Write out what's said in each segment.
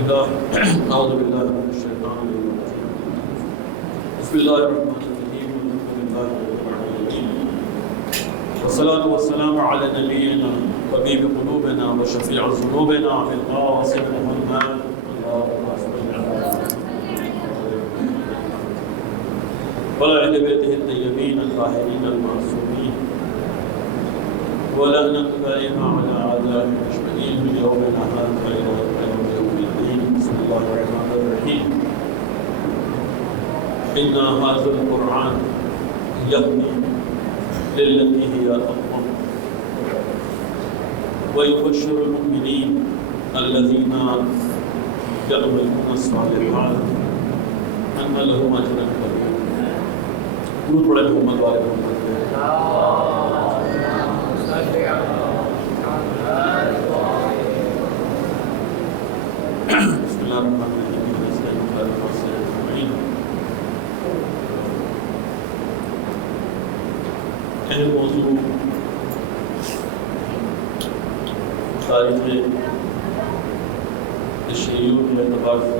أعوذ بالله من الشيطان الرجيم. بسم الله الرحمن الرحيم. الحمد لله رب العالمين. والصلاة والسلام على نبينا طبيب قلوبنا وشفيع ذنوبنا القاسم محمد اللهم صل على وعلى أهل بيته الطيبين الطاهرين المعصومين ولعنة دائمة على أعدائهم أجمعين من يومنا هذا إلى يوم الدين. بسم الله الرحمن الرحيم. إن هذا القرآن يهدي للتي هي أقوم ويبشر المؤمنين الذين يعملون الصالحات أن لهم أجرا كبيرا. درود پڑھیں محمد والے محمد. بسم اللہ الرحمن الرحیم. اہم موضوع تاریخ تشیعوں کے اعتبار سے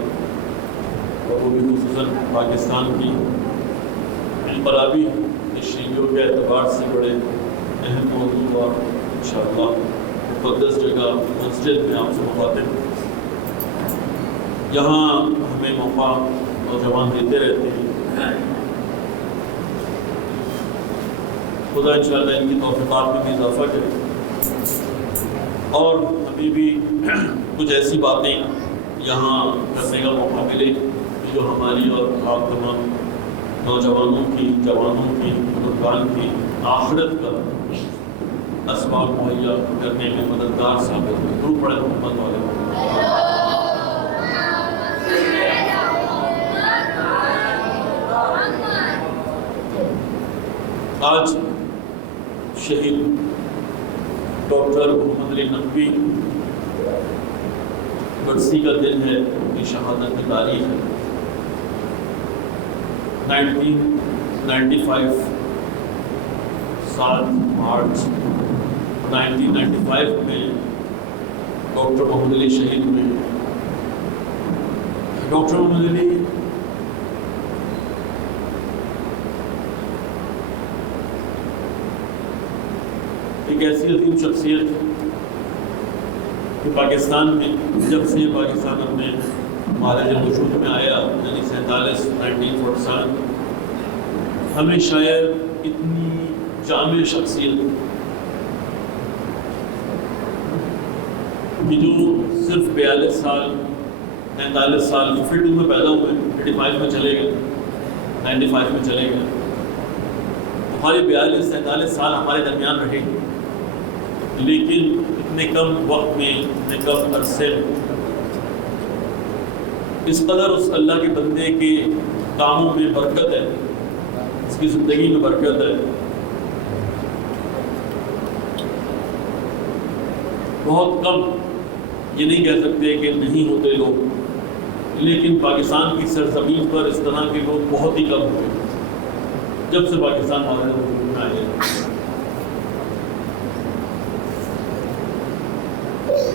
اور وہ بھی خصوصاً پاکستان کی انقلابی تشیعوں کے اعتبار سے بڑے اہم موضوع اور انشاءاللہ مقدس جگہ مسجد میں آپ سے مخاطب یہاں ہمیں موقع نوجوان دیتے رہتے ہیں. خدا انشاءاللہ ان کی توفیقات میں بھی اضافہ کرے اور ہمیں بھی کچھ ایسی باتیں یہاں کرنے کا موقع ملے جو ہماری اور آپ تمام نوجوانوں کی، جوانوں کی، بزرگان کی آخرت کا اسباب مہیا کرنے میں مددگار ثابت ہوئے. درود پڑھیں محمد والے. آج شہید ڈاکٹر محمد علی نقوی برسی کا دن ہے. ان کی شہادت کی تاریخ ہے 1995 7 مارچ 1995 میں ڈاکٹر محمد علی شہید ہوئے. ڈاکٹر محمد علی ایک ایسی عظیم شخصیت کہ پاکستان میں جب سے پاکستان اپنے مہاراج وجود میں آیا یعنی 1947 ہمیں شاید اتنی جامع شخصیت کہ جو صرف 42 سال 43 سال 52 میں پیدا ہوئے 85 میں چلے گئے 95 میں چلے گئے. ہمارے 42-43 سال ہمارے درمیان رہے لیکن اتنے کم وقت میں اتنے کم عرصے میں اس قدر اس اللہ کے بندے کے کاموں میں برکت ہے، اس کی زندگی میں برکت ہے. بہت کم، یہ نہیں کہہ سکتے کہ نہیں ہوتے لوگ، لیکن پاکستان کی سرزمین پر اس طرح کے لوگ بہت ہی کم ہوئے جب سے پاکستان ہمارے وجود میں آئے.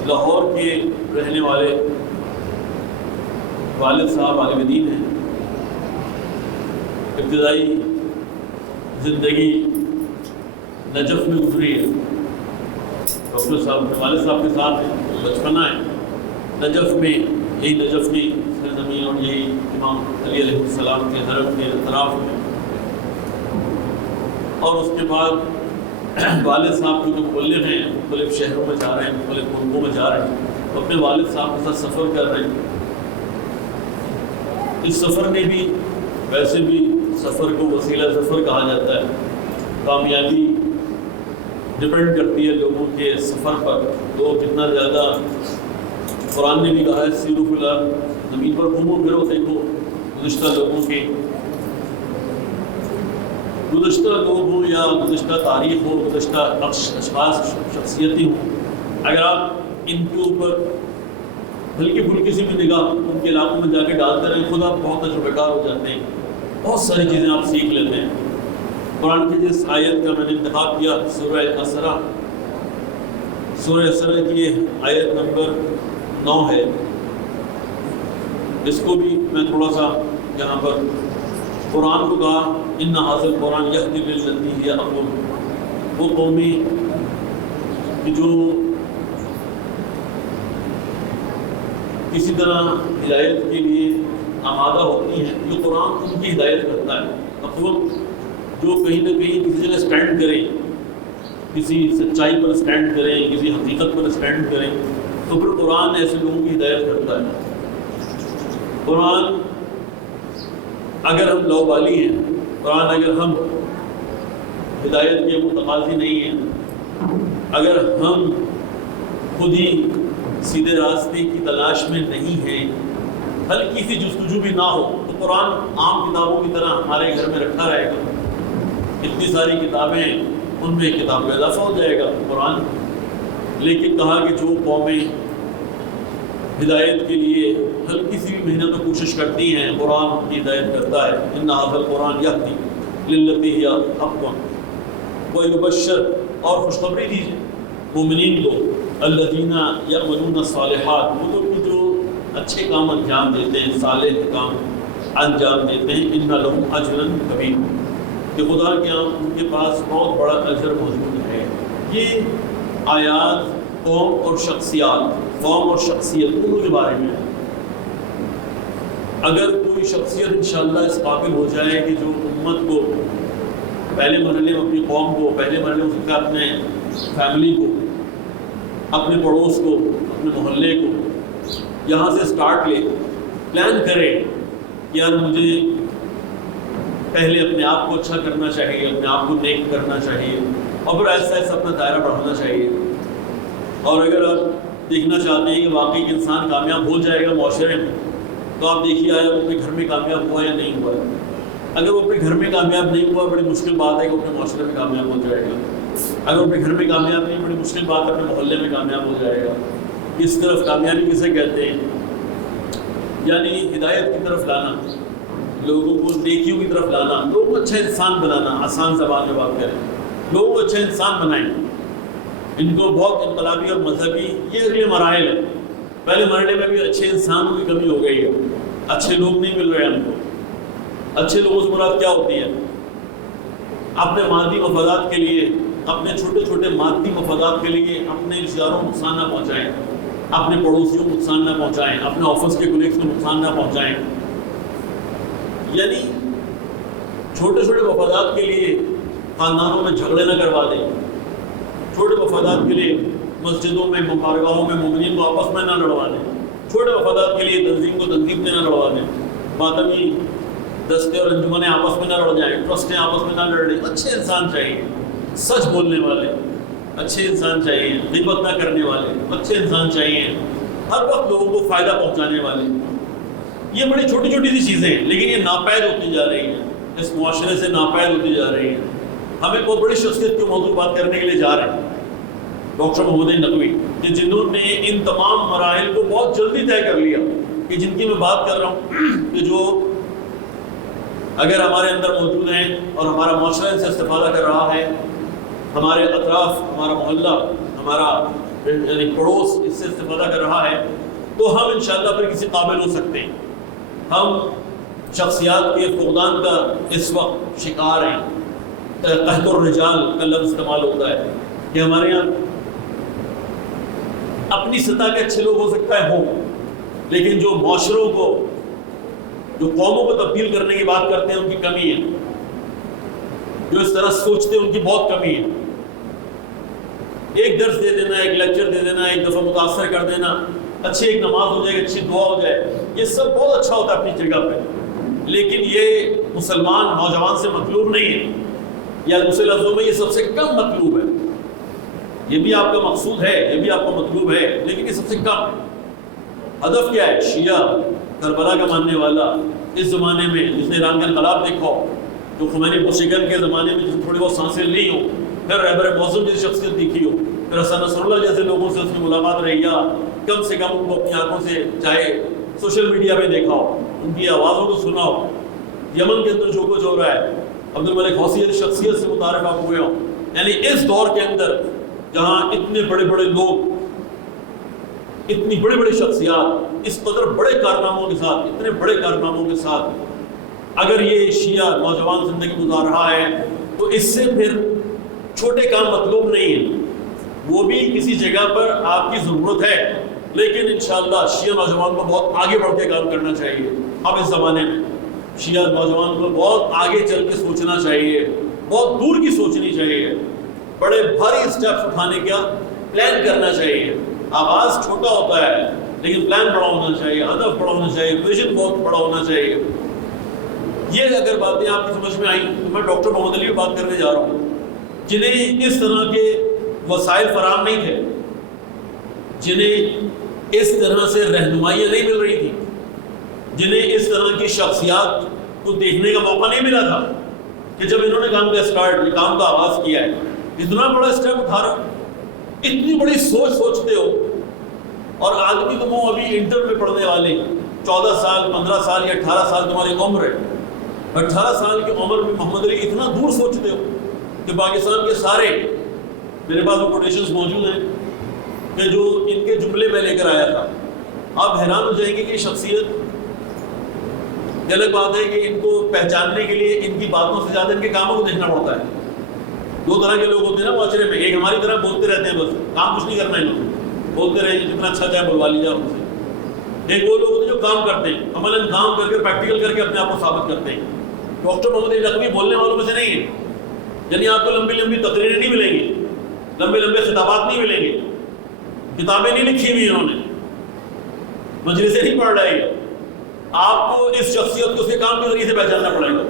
لاہور کے رہنے والے والد صاحب عالم دین ہیں. ابتدائی زندگی نجف میں گزری ہے. ڈاکٹر صاحب والد صاحب کے ساتھ بچپنا ہے نجف میں، یہی نجف کی سرزمین اور یہی امام علی علیہ السلام کے حرم کے اطراف میں. اور اس کے بعد والد صاحب کو جو مبلغ ہیں مختلف شہروں میں جا رہے ہیں، مختلف ملکوں میں جا رہے ہیں، اپنے والد صاحب کے ساتھ سفر کر رہے ہیں. اس سفر میں بھی ویسے بھی سفر کو وسیلہ سفر کہا جاتا ہے. کامیابی ڈپینڈ کرتی ہے لوگوں کے سفر پر. لوگ جتنا زیادہ، قرآن نے بھی کہا ہے سیروا فی الارض، زمین پر گھومو پھرو، دیکھو گزشتہ لوگوں کے، گزشتہ لوگ ہوں یا گزشتہ تاریخ ہو، گزشتہ اشخاص شخصیتی ہوں، اگر آپ ان کے اوپر ہلکی پھلکی سی بھی نگاہ ان کے علاقوں میں جا کے ڈالتے رہیں، خود آپ بہت تجربہ کار ہو جاتے ہیں، بہت ساری چیزیں آپ سیکھ لیتے ہیں. قرآن کی جس آیت کا میں نے انتخاب کیا سورہ اسرا، سورہ اسرا کی آیت نمبر 9 ہے. اس کو بھی میں تھوڑا سا یہاں پر قرآن کو کہا ان حاصل قرآن یہدی للتی ہی اقوم، وہ قومی جو کسی طرح ہدایت کے لیے آمادہ ہوتی ہیں، یہ قرآن ان کی ہدایت کرتا ہے۔ اقوم جو کہیں نہ کہیں کسی جگہ اسٹینڈ کریں، کسی سچائی پر اسٹینڈ کریں، کسی حقیقت پر اسٹینڈ کریں، تو پھر قرآن ایسے لوگوں کی ہدایت کرتا ہے۔ قرآن اگر ہم لاوبالی ہیں، قرآن اگر ہم ہدایت کے متقاضی نہیں ہیں، اگر ہم خود ہی سیدھے راستے کی تلاش میں نہیں ہیں، ہلکی سی جستجو بھی نہ ہو، تو قرآن عام کتابوں کی طرح ہمارے گھر میں رکھا رہے گا۔ اتنی ساری کتابیں، ان میں کتاب کا اضافہ ہو جائے گا قرآن۔ لیکن کہا کہ جو قومیں ہدایت کے لیے ہلکی سی بھی محنت و کوشش کرتی ہیں، قرآن کی ہدایت کرتا ہے۔ ان ھذا القرآن یہدی للتی ہی اقوم ویبشر، اور خوشخبری دیجیے مومنین کو، الذین یعملون الصالحات، وہ لوگ جو اچھے کام انجام دیتے ہیں، صالح کام انجام دیتے ہیں، ان لہم اجرا کبیر، کہ خدا کے یہاں ان کے پاس بہت بڑا اجر موجود ہے۔ یہ آیات قوم اور شخصیات، قوم اور شخصیت دونوں کے بارے میں ہے۔ اگر کوئی شخصیت انشاءاللہ اس قابل ہو جائے کہ جو امت کو پہلے مرحلے میں، اپنی قوم کو پہلے مرحلے میں، اس کا اپنے فیملی کو، اپنے پڑوس کو، اپنے محلے کو یہاں سے سٹارٹ لے، پلان کرے کہ یار مجھے پہلے اپنے آپ کو اچھا کرنا چاہیے، اپنے آپ کو نیک کرنا چاہیے، اور پھر ایسا ایسا اپنا دائرہ بڑھانا چاہیے۔ اور اگر آپ دیکھنا چاہتے ہیں کہ واقعی ایک انسان کامیاب ہو جائے گا معاشرے میں، تو آپ دیکھیے آیا وہ اپنے گھر میں کامیاب ہوا یا نہیں ہوا ہے۔ اگر وہ اپنے گھر میں کامیاب نہیں ہوا، بڑی مشکل بات ہے کہ وہ اپنے معاشرے میں کامیاب ہو جائے گا۔ اگر وہ اپنے گھر میں کامیاب نہیں، بڑی مشکل بات ہے اپنے محلے میں کامیاب ہو جائے گا۔ اس طرف کامیابی کسے کہتے ہیں؟ یعنی ہدایت کی طرف لانا، لوگوں کو نیکیوں کی طرف لانا، لوگوں کو اچھا انسان بنانا۔ آسان زبان میں بات کریں، لوگوں کو اچھا انسان بنائیں۔ ان کو بہت انقلابی اور مذہبی یہ اگلے مراحل ہیں۔ پہلے مرحلے میں بھی اچھے انسانوں کی کمی ہو گئی ہے، اچھے لوگ نہیں مل رہے ہم کو۔ اچھے لوگوں سے مراد کیا ہوتی ہے؟ اپنے مادی مفادات کے لیے، اپنے چھوٹے چھوٹے مادی مفادات کے لیے اپنے رشتہ داروں کو نقصان نہ پہنچائیں، اپنے پڑوسیوں کو نقصان نہ پہنچائیں، اپنے آفس کے کولیگس کو نقصان نہ پہنچائیں۔ یعنی چھوٹے چھوٹے مفادات کے لیے خاندانوں میں جھگڑے نہ کروا دیں، چھوٹے مفادات کے لیے مسجدوں میں، مبارگاہوں میں مومنین کو آپس میں نہ لڑوا دیں، چھوٹے مفادات کے لیے تنظیم کو تنظیم سے نہ لڑوا دیں، ماتمی دستے اور انجمنیں آپس میں نہ لڑ جائیں، ٹرسٹیں آپس میں نہ لڑ رہی۔ اچھے انسان چاہیے، سچ بولنے والے اچھے انسان چاہیے، غیبت نہ کرنے والے اچھے انسان چاہیے، ہر وقت لوگوں کو فائدہ پہنچانے والے۔ یہ بڑی چھوٹی چھوٹی سی چیزیں ہیں، لیکن یہ ناپید ہوتی جا رہی ہیں، اس معاشرے سے ناپید ہوتی جا رہی ہیں۔ ہم ایک بہت بڑی شخصیت کے موضوع بات کرنے کے لیے جا رہے ہیں، ڈاکٹر محمد نقوی، کہ جنہوں نے ان تمام مراحل کو بہت جلدی طے کر لیا، کہ جن کی میں بات کر رہا ہوں، کہ جو اگر ہمارے اندر موجود ہیں اور ہمارا معاشرہ ان سے استفادہ کر رہا ہے، ہمارے اطراف، ہمارا محلہ، ہمارا یعنی پڑوس اس سے استفادہ کر رہا ہے، تو ہم انشاءاللہ پھر کسی قابل ہو سکتے ہیں۔ ہم شخصیات کے فقدان کا اس وقت شکار ہیں۔ قحط الرجال کا لفظ استعمال ہوتا ہے کہ ہمارے یہاں اپنی سطح کے اچھے لوگ ہو سکتا ہے ہوں، لیکن جو معاشروں کو، جو قوموں کو تبدیل کرنے کی بات کرتے ہیں، ان کی کمی ہے۔ جو اس طرح سوچتے ہیں ان کی بہت کمی ہے۔ ایک درس دے دینا، ایک لیکچر دے دینا، ایک دفعہ متاثر کر دینا، اچھی ایک نماز ہو جائے، اچھی دعا ہو جائے، یہ سب بہت اچھا ہوتا ہے اپنی جگہ پہ، لیکن یہ مسلمان نوجوان سے مطلوب نہیں ہے، یا دوسرے لفظوں میں یہ سب سے کم مطلوب ہے۔ یہ بھی آپ کا مقصود ہے، یہ بھی آپ کا مطلوب ہے، لیکن یہ سب سے کم ہے۔ ہدف کیا ہے؟ شیعہ، کربلا کا ماننے والا، اس زمانے میں جس نے ایران کا انقلاب دیکھا ہو، جو خمینی مشکل کے زمانے میں جس نے تھوڑی بہت سانسیں لی ہوں، پھر رہبر موسم جیسی شخصیت دیکھی ہو، پھر حسن نصر اللہ جیسے لوگوں سے اس کی ملاقات رہی، یا کم سے کم ان کو اپنی آنکھوں سے چاہے سوشل میڈیا پہ دیکھا ہو، ان کی آوازوں کو سنا ہو، یمن کے اندر جو کچھ ہو رہا ہے، عبد الملک حوثی شخصیت سے متعارف آپ ہوئے ہوں۔ یعنی اس دور کے اندر جہاں اتنے بڑے بڑے لوگ اتنی بڑی بڑی شخصیات اس قدر بڑے کارناموں کے ساتھ، اتنے بڑے کارناموں کے ساتھ اگر یہ شیعہ نوجوان زندگی گزار رہا ہے تو اس سے پھر چھوٹے کام مطلوب نہیں ہیں، وہ بھی کسی جگہ پر آپ کی ضرورت ہے، لیکن انشاءاللہ شیعہ نوجوان کو بہت آگے بڑھ کے کام کرنا چاہیے۔ اب اس زمانے میں شیعہ نوجوان کو بہت آگے چل کے سوچنا چاہیے، بہت دور کی سوچنی چاہیے، بڑے بھاری اسٹیپس اٹھانے کا پلان کرنا چاہیے۔ آغاز چھوٹا ہوتا ہے لیکن پلان بڑا ہونا چاہیے، ہدف بڑا ہونا چاہیے، ویژن بہت بڑا ہونا چاہیے۔ یہ اگر باتیں آپ کی سمجھ میں آئیں تو میں ڈاکٹر محمد علی کی بات کرنے جا رہا ہوں، جنہیں اس طرح کے وسائل فراہم نہیں تھے، جنہیں اس طرح سے رہنمائیاں نہیں مل رہی تھی، جنہیں اس طرح کی شخصیات کو دیکھنے کا موقع نہیں ملا تھا، کہ جب انہوں نے کام کا آغاز کیا ہے، اتنا بڑا اسٹیپ اٹھا رہا، اتنی بڑی سوچتے ہو، اور آدمی تم ابھی انٹر میں پڑھنے والے 14 سال 15 سال یا 18 سال تمہاری عمر ہے، 18 سال کی عمر میں محمد علی اتنا دور سوچتے ہو کہ پاکستان کے سارے، میرے پاس وہ کوٹیشنز موجود ہیں کہ جو ان کے جملے میں لے کر آیا تھا، آپ حیران ہو جائیں گے کہ شخصیت، یہ الگ بات ہے کہ ان کو پہچاننے کے لیے ان کی باتوں سے زیادہ ان کے کاموں کو دیکھنا پڑتا ہے۔ دو طرح کے لوگ ہوتے ہیں نا معاشرے میں، ایک ہماری طرح بولتے رہتے ہیں، بس کام کچھ نہیں کرنا ہے، لوگ بولتے رہیں جتنا اچھا چاہے بلوا لیجیے ان سے۔ ایک وہ لوگ ہوتے ہیں جو کام کرتے ہیں، عملاً کام کر کے پریکٹیکل کر کے اپنے آپ کو ثابت کرتے ہیں۔ ڈاکٹر محمد علی نقوی بولنے والوں میں سے نہیں ہے، یعنی آپ کو لمبی لمبی تقریریں نہیں ملیں گی، لمبے لمبے خطابات نہیں ملیں گے، کتابیں نہیں لکھی ہوئی انہوں نے، مجلسیں نہیں پڑھ رہے ہیں۔ آپ کو اس شخصیت کو اس کے کام کے ذریعے سے پہچاننا پڑے گا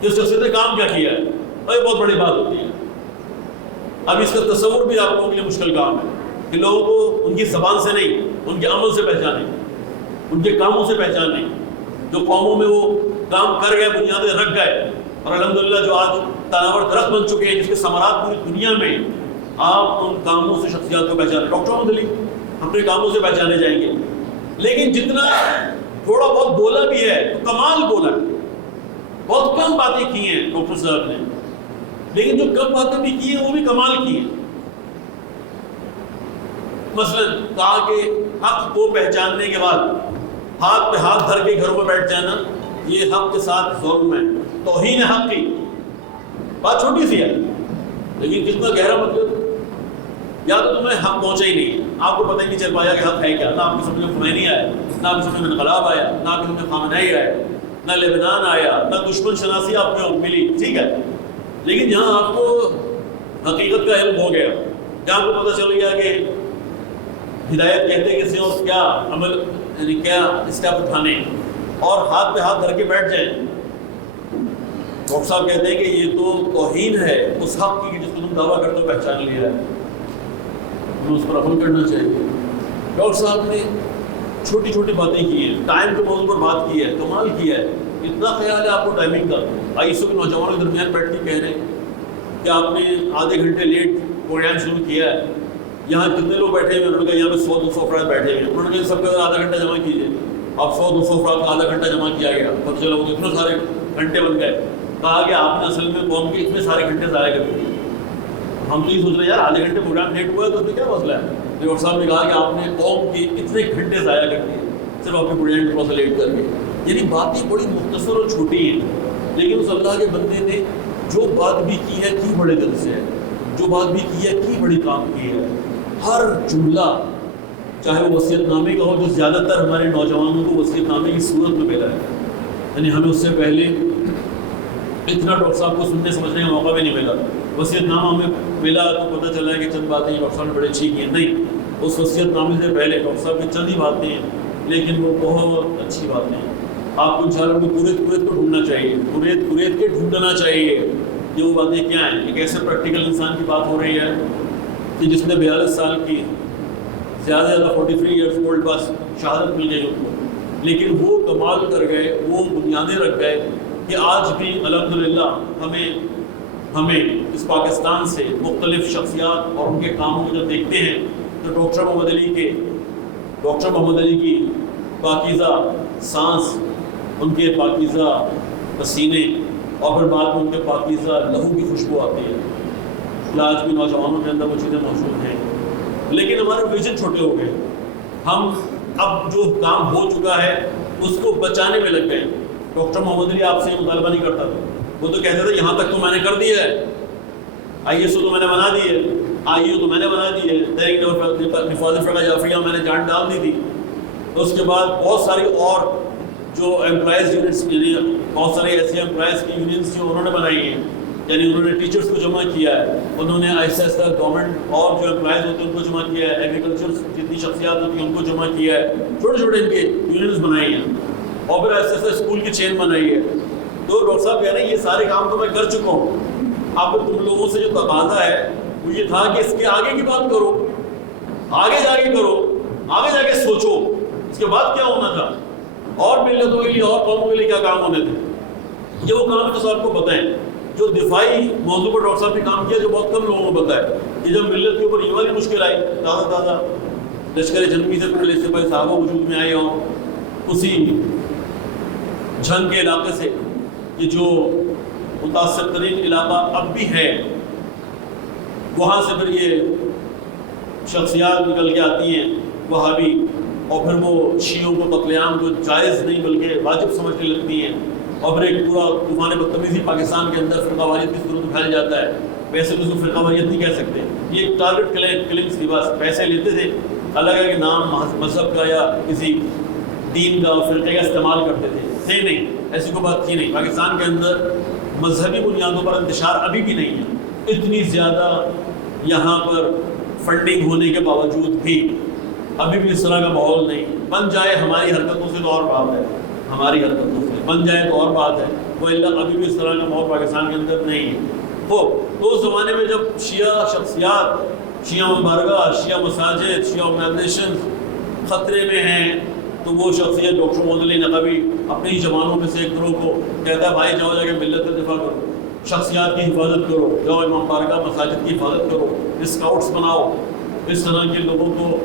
کہ اس شخصیت نے کام کیا کیا ہے، اور یہ بہت بڑی بات ہوتی ہے۔ اب اس کا تصور بھی آپ لوگوں کے لیے مشکل کام ہے کہ لوگوں کو ان کی زبان سے نہیں، ان کے عمل سے پہچانے، ان کے کاموں سے پہچانے، جو قوموں میں وہ کام کر گئے، بنیادیں رکھ گئے، اور الحمدللہ جو آج تناور درخت بن چکے ہیں جس کے ثمرات پوری دنیا میں، آپ ان کاموں سے شخصیات کو پہچانے۔ ڈاکٹر محمد علی اپنے کاموں سے پہچانے جائیں گے، لیکن جتنا تھوڑا بہت بولا بھی ہے تو کمال بولا ہے، بہت کم باتیں کی ہیں ڈاکٹر صاحب نے، لیکن جو کم باتیں بھی کی ہیں وہ بھی کمال کی ہیں۔ مثلا کہا کہ حق کو پہچاننے کے بعد ہاتھ پہ ہاتھ دھر کے گھروں میں بیٹھ جانا، یہ حق کے ساتھ ظلم ہے، توہین حق کی۔ بات چھوٹی سی ہے لیکن کتنا گہرا مطلب، یا تو تمہیں حق پہنچا ہی نہیں، آپ کو پتہ ہی نہیں چل پایا کہ حق ہے کیا، نہ آپ کی سمجھ میں خمینی آیا، نہ آپ کی سمجھ میں انقلاب آیا، نہ آپ کی سمجھ میں خامنہئی آیا، نہ لبنان آیا، نہ دشمن شناسی آپ کو ملی، ٹھیک ہے، لیکن جہاں آپ کو حقیقت کا علم ہو گیا، جہاں آپ کو پتہ چل گیا کہ ہدایت کہتے کسے اور کیا عمل، یعنی کیا اسٹیپ اٹھانے، اور ہاتھ پہ ہاتھ دھر کے بیٹھ جائیں، ڈاکٹر صاحب کہتے ہیں کہ یہ تو توہین ہے اس حق کی جس کو تم دعویٰ کرتے ہو پہچان لیا ہے، ہمیں اس پر عمل کرنا چاہیے۔ ڈاکٹر صاحب نے چھوٹی چھوٹی باتیں کی ہیں، ٹائم کے موضوع پر بات کی ہے، کمال کیا ہے، اتنا خیال ہے آپ کو ٹائمنگ کا۔ آئی کے نوجوانوں کے درمیان بیٹھ کے کہہ رہے ہیں کہ آپ نے آدھے گھنٹے لیٹ پروگرام شروع کیا ہے، یہاں کتنے لوگ بیٹھے ہوئے ہیں؟ انہوں نے کہا یہاں پہ 100-200 افراد بیٹھے ہوئے ہیں۔ انہوں نے کہا سب کا آدھا گھنٹہ جمع کیجیے، اب 100-200 افراد کا آدھا گھنٹہ جمع کیا گیا، پتہ چلا وہ اتنے سارے گھنٹے بن گئے۔ کہا کہ آپ نے اصل میں قوم کے اتنے سارے گھنٹے ضائع کر دیے۔ ہم تو یہ سوچ رہے ہیں یار آدھے گھنٹے پروگرام لیٹ ہوا ہے تو اس میں کیا مسئلہ ہے؟ ڈاکٹر صاحب نے کہا کہ آپ نے قوم کے اتنے گھنٹے ضائع کر دیے صرف اپنے پروگرام تھوڑا سا لیٹ کر کے۔ یعنی باتیں بڑی مختصر اور چھوٹی ہیں، لیکن اس اللہ کے بندے نے جو بات بھی کی ہے کی بڑے دل سے ہے، جو بات بھی کی ہے کی بڑی کام کی ہے۔ ہر جملہ چاہے وہ وصیت نامے کا ہو، جو زیادہ تر ہمارے نوجوانوں کو وصیت نامے کی صورت میں ملا ہے، یعنی ہمیں اس سے پہلے اتنا ڈاکٹر صاحب کو سننے سمجھنے کا موقع بھی نہیں ملا۔ وصیت نامہ ہمیں ملا تو پتہ چلا ہے کہ چند باتیں ڈاکٹر صاحب نے بڑی اچھی کی ہیں، نہیں، اس وصیت نامے سے پہلے ڈاکٹر صاحب کی چند ہی باتیں ہیں لیکن وہ بہت اچھی باتیں ہیں۔ آپ کو انشاءاللہ قریت کو ڈھونڈنا چاہیے، قریت کے ڈھونڈنا چاہیے کہ وہ باتیں کیا ہیں۔ ایک ایسے پریکٹیکل انسان کی بات ہو رہی ہے کہ جس نے 42 سال کی، زیادہ سے زیادہ 43 ایئرس اولڈ، بس شہادت مل گئی ان کو، لیکن وہ کمال کر گئے، وہ بنیادیں رکھ گئے کہ آج بھی الحمدللہ ہمیں اس پاکستان سے مختلف شخصیات اور ان کے کاموں کو جب دیکھتے ہیں تو ڈاکٹر محمد علی کی پاکیزہ سانس، ان کے پاکیزہ پسینے، اور پھر بعد میں ان کے پاکیزہ لہو کی خوشبو آتی ہے۔ آج بھی نوجوانوں کے اندر وہ چیزیں موجود ہیں، لیکن ہمارے ویژن چھوٹے ہو گئے، ہم اب جو کام ہو چکا ہے اس کو بچانے میں لگ گئے. ڈاکٹر محمد علی آپ سے مطالبہ نہیں کرتا تھا, وہ تو کہتے تھے یہاں تک تو میں نے کر دیا ہے, آئی ایس او تو میں نے بنا دی ہے, آئی او تو میں نے بنا دی ہے, تحریک نفاذ فرقہ جعفریہ میں نے جان ڈال دی تھی. اس کے بعد بہت ساری اور جو امپلائز یونٹس, یعنی بہت سارے ایسے امپلائز کی یونینس جو انہوں نے بنائی ہیں, یعنی انہوں نے ٹیچرس کو جمع کیا ہے, انہوں نے آہستہ آہستہ گورنمنٹ اور جو امپلائز ہوتے ہیں ان کو جمع کیا ہے, ایگریکلچر جتنی شخصیات ہوتی ہیں ان کو جمع کیا ہے, چھوٹے چھوٹے ان کے یونینس بنائی ہیں, اور پھر آہستہ آہستہ اسکول کی چین بنائی ہے. تو ڈاکٹر صاحب کہہ رہے ہیں یہ سارے کام تو میں کر چکا ہوں, اب تم لوگوں سے جو تقاضا ہے وہ یہ تھا کہ اس کے آگے کی بات کرو, آگے جا کے کرو, آگے جا کے سوچو اس کے بعد کیا ہونا تھا, اور ملتوں کے لیے اور قوموں کے لیے کیا کام ہونے تھے. یہ وہ کام تو آپ کو بتائیں جو دفاعی موضوع پر ڈاکٹر صاحب نے کام کیا, جو بہت کم لوگوں کو پتہ ہے کہ جب ملت کے اوپر یہ والی مشکل آئی, تازہ لشکر جنگی سے پہلے سے بھائی صاحبہ وجود میں آئے ہوں, اسی جھنگ کے علاقے سے, یہ جو متاثر ترین علاقہ اب بھی ہے, وہاں سے پھر یہ شخصیات نکل کے آتی ہیں وہابی, اور پھر وہ شیعوں کو قتل عام جو جائز نہیں بلکہ واجب سمجھنے لگتی ہیں, اور پھر ایک پورا طوفان بدتمیزی پاکستان کے اندر فرقہ واریت کی صورت پھیل جاتا ہے. ویسے تو اس کو فرقہ واریت نہیں کہہ سکتے, یہ ایک ٹارگٹ کلنگس کی بات, پیسے لیتے تھے, الگ ہے کہ نام مذہب کا یا کسی دین کا فرقے کا استعمال کرتے تھے نہیں, ایسی کوئی بات تھی نہیں. پاکستان کے اندر مذہبی بنیادوں پر انتشار ابھی بھی نہیں ہے, اتنی زیادہ یہاں پر فنڈنگ ہونے کے باوجود بھی ابھی بھی اس طرح کا ماحول نہیں. بن جائے ہماری حرکتوں سے تو اور بات ہے, ہماری حرکتوں سے بن جائے تو اور بات ہے, وہ اللہ ابھی بھی اس طرح کا ماحول پاکستان کے اندر نہیں ہے. تو اس زمانے میں جب شیعہ شخصیات, شیعہ مبارکہ, شیعہ مساجد, شیعہ آرگنائزیشن خطرے میں ہیں, تو وہ شخصیت ڈاکٹر محمد علی نقوی اپنے ہی جوانوں میں سے ایک گروہ کو کہتا ہے بھائی جاؤ جا کے ملت کا دفاع کرو, شخصیات کی حفاظت کرو, جاؤ امام بارگاہ مساجد کی حفاظت کرو, اسکاؤٹس بناؤ, اس طرح کے لوگوں کو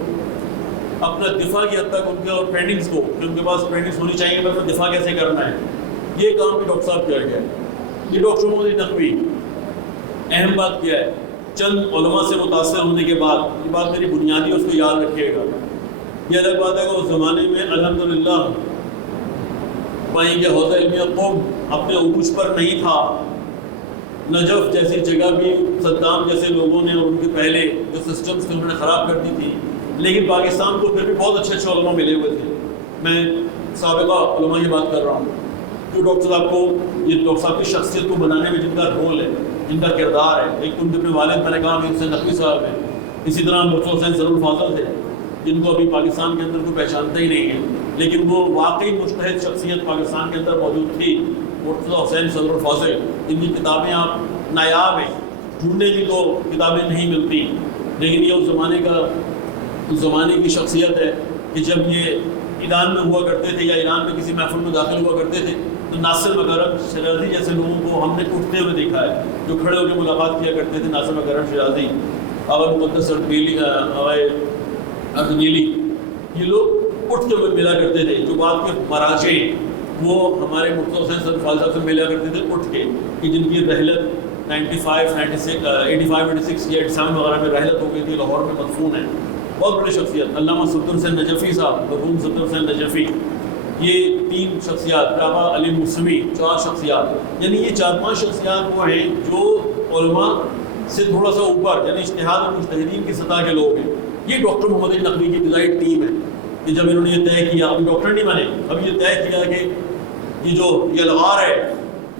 اپنا دفاع کی حد تک ان کے اور ٹریننگس کو, کہ ان کے پاس ٹریننگس ہونی چاہیے کہ اپنا دفاع کیسے کرنا ہے. یہ کام بھی ڈاکٹر صاحب کیا گیا ہے. یہ ڈاکٹر محمد علی نقوی اہم بات کیا ہے, چند علماء سے متاثر ہونے کے بعد, یہ بات میری بنیادی اس کو یاد رکھیے گا. یہ الگ بات ہے کہ اس زمانے میں الحمدللہ پائیں کہ حوزہ علمیہ قوم اپنے عروج پر نہیں تھا. نجف جیسی جگہ بھی صدام جیسے لوگوں نے اور ان کے پہلے جو سسٹمز تھے انہوں نے خراب کر دی تھی, لیکن پاکستان کو پھر بھی بہت اچھے اچھے علماء ملے ہوئے تھے. میں سابقہ علماء کی بات کر رہا ہوں جو ڈاکٹر صاحب کو, یہ ڈاکٹر صاحب کی شخصیت کو بنانے میں جن کا رول ہے, جن کا کردار ہے. ایک ان کے اپنے والد میں نے کہا کہ حسین نقوی صاحب ہیں, اسی طرح مرتضی حسین ضرورفاضل تھے جن کو ابھی پاکستان کے اندر کوئی پہچانتا ہی نہیں ہے, لیکن وہ واقعی مجتہد شخصیت پاکستان کے اندر موجود تھی. مرتضی حسین ضرورفاضل, جن کی کتابیں آپ نایاب ہیں, ڈھونڈنے کی تو کتابیں نہیں ملتی, لیکن یہ اس زمانے کی شخصیت ہے کہ جب یہ ایران میں ہوا کرتے تھے یا ایران میں کسی محفل میں داخل ہوا کرتے تھے تو ناصر مکرم شیرازی جیسے لوگوں کو ہم نے اٹھتے ہوئے دیکھا ہے, جو کھڑے ہو کے ملاقات کیا کرتے تھے. ناصر مکرم شیرازی, آغا مقدس اردنیلی, یہ لوگ اٹھ کے ملا کرتے تھے. جو بات کے مراجع وہ ہمارے مرتضی حسین ضرورفاضل صاحب سے ملا کرتے تھے اٹھ کے, کہ جن کی رحلت 85 86 یا 87 وغیرہ میں رحلت ہو گئی تھی, لاہور میں مدفون ہے. بہت بڑی شخصیت علامہ صفدر حسین نجفی صاحب, مرحوم صفدر حسین نجفی, یہ 3 شخصیات, کعبہ علی موسوی, 4 شخصیات, یعنی یہ 4-5 شخصیات وہ ہیں جو علماء سے تھوڑا سا اوپر, یعنی اجتہاد اور مجتہدین کی سطح کے لوگ ہیں. یہ ڈاکٹر محمد علی نقوی کی ابتدائی ٹیم ہے کہ جب انہوں نے یہ طے کیا, ابھی ڈاکٹر نہیں بنے, ابھی یہ طے کیا کہ یہ جو یلغار ہے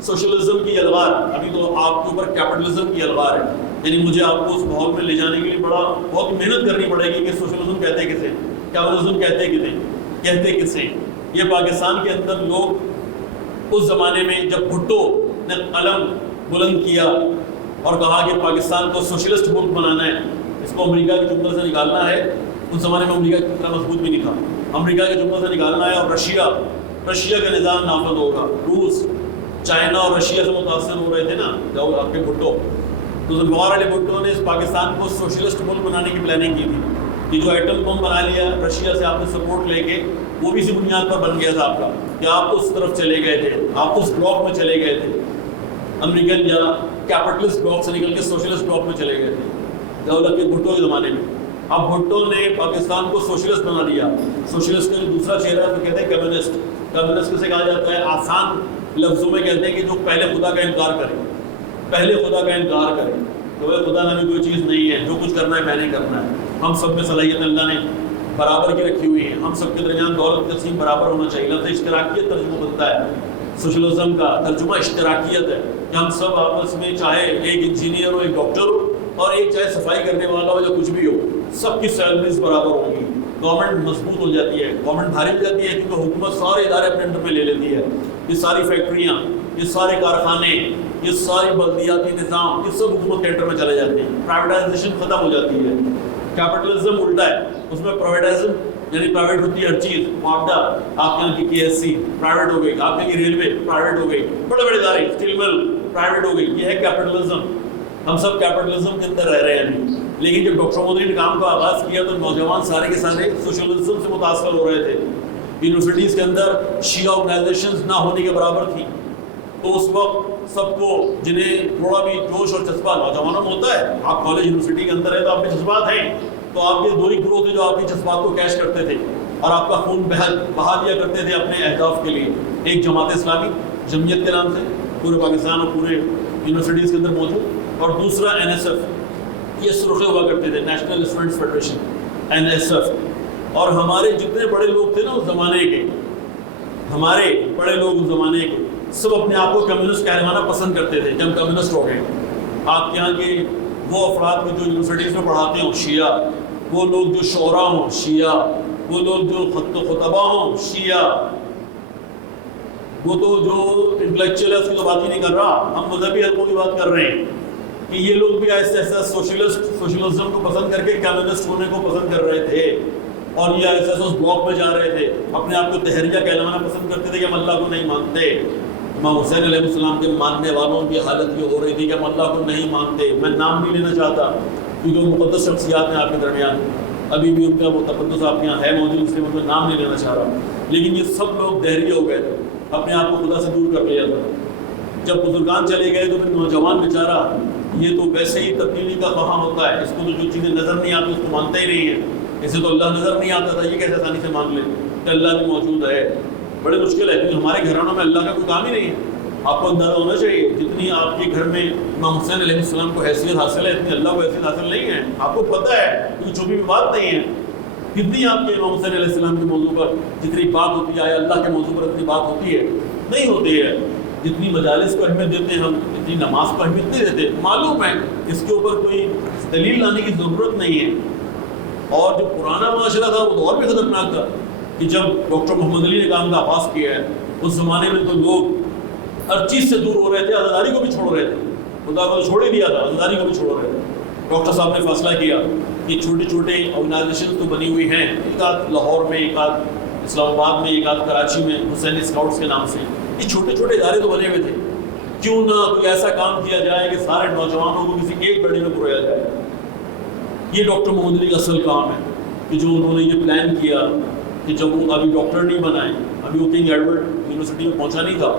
سوشلزم کی یلغار, ابھی تو آپ کے اوپر کیپٹلزم کی یلغار ہے, یعنی مجھے آپ کو اس ماحول میں لے جانے کے لیے بہت محنت کرنی پڑے گی کہ سوشلزم کہتے کسے, کیپٹلزم کہتے کسے. یہ پاکستان کے اندر لوگ اس زمانے میں جب بھٹو نے قلم بلند کیا اور کہا کہ پاکستان کو سوشلسٹ ملک بنانا ہے, اس کو امریکہ کے جملے سے نکالنا ہے, اس زمانے میں امریکہ اتنا مضبوط بھی نہیں تھا, امریکہ کے جملے سے نکالنا ہے اور رشیا کا نظام نافذ ہوگا. روس, چائنا اور رشیا سے متاثر ہو رہے تھے نا جب آپ کے بھٹو, تو ذوالفقار علی بھٹو نے اس پاکستان کو سوشلسٹ ملک بنانے کی پلاننگ کی تھی. یہ جو ایٹم بم بنا لیا رشیا سے آپ نے سپورٹ لے کے, وہ بھی اسی بنیاد پر بن گیا تھا آپ کا, کہ آپ اس طرف چلے گئے تھے, آپ اس بلاک میں چلے گئے تھے, امریکن یا کیپٹلسٹ بلاک سے نکل کے سوشلسٹ بلاک میں چلے گئے تھے ذوالفقار کے بھٹو کے زمانے میں. اب بھٹو نے پاکستان کو سوشلسٹ بنا دیا. سوشلسٹ کا جو دوسرا چہرہ ہے تو کہتے ہیں کمیونسٹ. کمیونسٹ کسے کہا جاتا ہے؟ آسان لفظوں میں کہتے ہیں کہ جو پہلے خدا کا انکار کرے, پہلے خدا کا انکار کرے کہ بھائی خدا نامی کوئی چیز نہیں ہے, جو کچھ کرنا ہے میں نے کرنا ہے. ہم سب میں صلاحیت اللہ نے برابر کی رکھی ہوئی ہے, ہم سب کے درمیان دولت تقسیم برابر ہونا چاہیے. لفظ اشتراکیت ترجمہ بنتا ہے. سوشلزم کا ترجمہ اشتراکیت ہے کہ ہم سب آپس میں, چاہے ایک انجینئر ہو, ایک ڈاکٹر ہو, اور ایک چاہے صفائی کرنے والا ہو یا کچھ بھی ہو, سب کی سیلریز برابر ہوں گی. گورنمنٹ مضبوط ہو جاتی ہے, گورنمنٹ بھاری ہو جاتی ہے کیونکہ حکومت سارے ادارے اپنے انڈر میں لے لیتی ہے. یہ ساری فیکٹریاں, یہ سارے کارخانے, یہ ساری بلدیاتی نظام, یہ سب حکومت کے انڈر میں چلے جاتے ہیں. پرائیویٹائزیشن ختم ہو جاتی ہے. کیپٹلزم الٹا ہے, اس میں پرائیویٹائزم یعنی پرائیویٹ ہوتی ہے ہر چیز. معاہدہ آپ کے یہاں کی KSC پرائیویٹ ہو گئی, آپ کے یہاں کی ریلوے پرائیویٹ ہو گئی, بڑے بڑے ادارے اسٹیل مل پرائیویٹ ہو گئی. یہ ہے کیپٹلزم. ہم سب کیپٹلزم کے اندر رہ رہے ہیں. لیکن جب ڈاکٹر مودی نے کام کا آغاز کیا تو نوجوان سارے کے سارے سوشلزم سے متاثر ہو رہے تھے. یونیورسٹیز کے اندر شیعہ آرگنائزیشنز نہ ہونے کے برابر تھی, تو اس وقت سب کو جنہیں تھوڑا بھی جوش اور جذبہ نوجوانوں میں ہوتا ہے, آپ کالج یونیورسٹی کے اندر ہے تو آپ کے جذبات ہیں, تو آپ کے دو ہی گروہ تھے جو آپ کے جذبات کو کیش کرتے تھے اور آپ کا خون بہا دیا کرتے تھے اپنے اہداف کے لیے. ایک جماعت اسلامی جمعیت کے نام سے پورے پاکستان اور پورے یونیورسٹیز کے اندر موجود, اور دوسرا NSF, یہ سرخے ہوا کرتے تھے, نیشنل اسٹوڈنٹس فیڈریشن NSF. اور ہمارے جتنے بڑے لوگ تھے نا اس زمانے کے, ہمارے بڑے لوگ اس زمانے کے, سب اپنے آپ کو کمیونسٹ کہلوانا پسند کرتے تھے. جب کمیونسٹ ہو گئے, آپ کے یہاں کے وہ افراد کو جو یونیورسٹیز میں پڑھاتے ہوں شیعہ, وہ لوگ جو شعراء ہوں شیعہ, وہ لوگ جو خطبہ ہوں شیعہ, وہ تو جو انٹلیکچوئل ہے اس کی تو بات ہی نہیں کر رہا, ہم مذہبی حلقوں کی بات کر رہے ہیں کہ یہ لوگ بھی ایسے ایسا سوشلزم کو پسند کر کے کمیونسٹ ہونے کو پسند کر رہے تھے, اور یہ ایسے اس بلاک میں جا رہے تھے, اپنے آپ کو تحریہ کہلوانا پسند کرتے تھے کہ ہم اللہ کو نہیں مانتے. امام حسین علیہ السلام کے ماننے والوں کی حالت یہ ہو رہی تھی کہ ہم اللہ کو نہیں مانتے. میں نام نہیں لینا چاہتا کیونکہ وہ مقدس شخصیات ہیں آپ کے درمیان, ابھی بھی ان کا وہ تقدس آپ کے یہاں ہے موجود, اس لیے میں نام نہیں لینا چاہ رہا. لیکن یہ سب لوگ دہریے ہو گئے تھے, اپنے آپ کو خدا سے دور کر لیا تھا. جب بزرگان چلے گئے تو پھر نوجوان بیچارہ, یہ تو ویسے ہی تبدیلی کا خواہاں ہوتا ہے, اس کو تو جو چیزیں نظر نہیں آتی اس کو مانتا ہی نہیں ہے. اسے تو اللہ نظر نہیں آتا تھا, یہ کیسے آسانی سے مان لے کہ اللہ بھی موجود ہے. بڑے مشکل ہے کیونکہ ہمارے گھرانوں میں اللہ کا کوئی کام ہی نہیں ہے. آپ کو اندازہ ہونا چاہیے جتنی آپ کے گھر میں امام حسین علیہ السلام کو حیثیت حاصل ہے اتنی اللہ کو حیثیت حاصل نہیں ہے. آپ کو پتہ ہے کیونکہ چھپی بھی بات نہیں ہے, کتنی آپ کے امام حسین علیہ السلام کے موضوع پر جتنی بات ہوتی ہے, اللہ کے موضوع پر اتنی بات ہوتی ہے نہیں ہوتی ہے. جتنی مجالس کو اہمیت دیتے ہیں ہم, اتنی نماز کو اہمیت نہیں دیتے. معلوم ہے اس کے اوپر کوئی دلیل لانے کی ضرورت نہیں ہے. اور جو پرانا معاشرہ تھا وہ تو اور بھی خطرناک تھا کہ جب ڈاکٹر محمد علی نے کام کا آغاز کیا ہے, اس زمانے میں تو لوگ ہر چیز سے دور ہو رہے تھے, عزاداری کو بھی چھوڑ رہے تھے. خدا کو چھوڑ ہی دیا تھا, عزاداری کو بھی چھوڑ رہے تھے. ڈاکٹر صاحب نے فیصلہ کیا کہ چھوٹے چھوٹے آرگنائزیشن تو بنی ہوئی ہیں, ایک آدھ لاہور میں, ایک آدھ اسلام آباد میں, ایک آدھ کراچی میں حسینی اسکاؤٹس کے نام سے, یہ چھوٹے چھوٹے ادارے تو بنے ہوئے تھے. کیوں نہ کوئی ایسا کام کیا جائے کہ سارے نوجوانوں کو کسی ایک بڑی میں پرویا جائے. یہ ڈاکٹر محمد علی کا اصل کام ہے کہ جو انہوں نے یہ پلان کیا کہ جب وہ ابھی ڈاکٹر نہیں بنائے, ابھی وہ کنگ ایڈورڈ یونیورسٹی میں پہنچا نہیں تھا,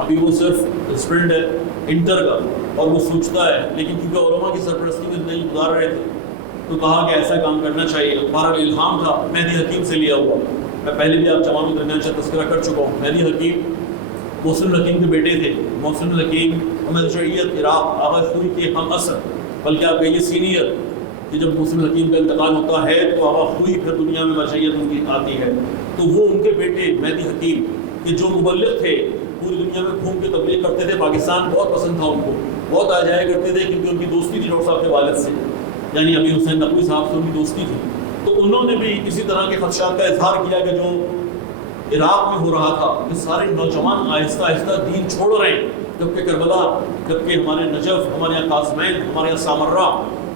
ابھی وہ صرف اسٹوڈنٹ ہے انٹر کا, اور وہ سوچتا ہے, لیکن کیونکہ علماء کی سرپرستی میں زندگی گزار رہے تھے تو کہا کہ ایسا کام کرنا چاہیے. ہمارا الہام تھا مہدی حکیم سے لیا ہوا. میں پہلے بھی آپ جوانوں کے درمیان سے تذکرہ کر چکا ہوں. مہدی حکیم محسن الحکیم کے بیٹے تھے. محسن الحکیم احمد شریعت عراق آغاز ہوئی کے ہم اثر, بلکہ آپ کہیے سینئر, کہ جب محسن الحکیم کا انتقال ہوتا ہے تو آغا ہوئی پھر دنیا میں مشیت ان کی آتی ہے. تو وہ ان کے بیٹے مہدی حکیم کہ جو مبلغ تھے, پوری دنیا میں گھوم کے تبلیغ کرتے تھے, پاکستان بہت پسند تھا ان کو, بہت آ جایا کرتے تھے کیونکہ ان کی دوستی تھی ڈاکٹر صاحب کے والد سے, یعنی امیر حسین نقوی صاحب سے ان کی دوستی تھی. تو انہوں نے بھی اسی طرح کے خدشات کا اظہار کیا کہ جو عراق میں ہو رہا تھا کہ سارے نوجوان آہستہ آہستہ دین چھوڑ رہے ہیں, جبکہ کربلا, جبکہ ہمارے نجف, ہمارے یہاں قاسمین, ہمارے یہاں سامرہ,